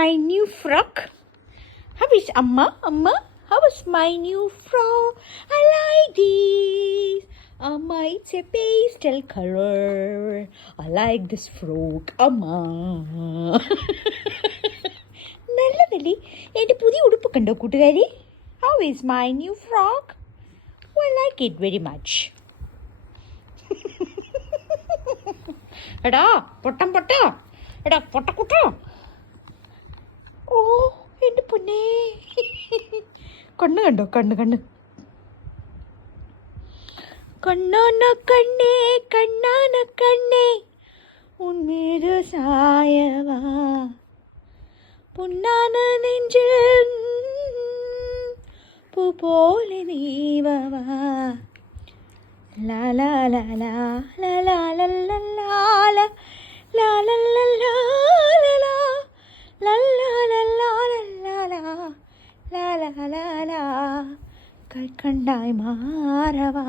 my new frock? How is Amma? Amma, how is my new frock? I like this. Amma, it's a pastel color. I like this frock. Amma. നല്ലതല്ലേ എൻ്റെ പുതിയ ഉടുപ്പ് കണ്ടോ കൂട്ടുകാരി? How is my new frock? Oh, I like it very much. എടാ പൊട്ടം പൊട്ട, എടാ പൊട്ടക്കുട്ട. ഓ എൻ്റെ പൊന്നേ, കണ്ണ് കണ്ടോ? കണ്ണ് കണ്ണ് കണ്ണാന കണ്ണേ, കണ്ണാന കണ്ണേ, ഉന്മീത് സായവാ പൊന്നാന നെഞ്ചിൽ പൂ പോലെ നീവവാ. ലാ ലാ ലാ ലാ ലാ ലാ ലാ ലാ ലാ ലാ ലാ ലാ ലാ ലാ ലാ ലാ ലാ ലാ ലാ കൈക്കണ്ടായി മാറവാ.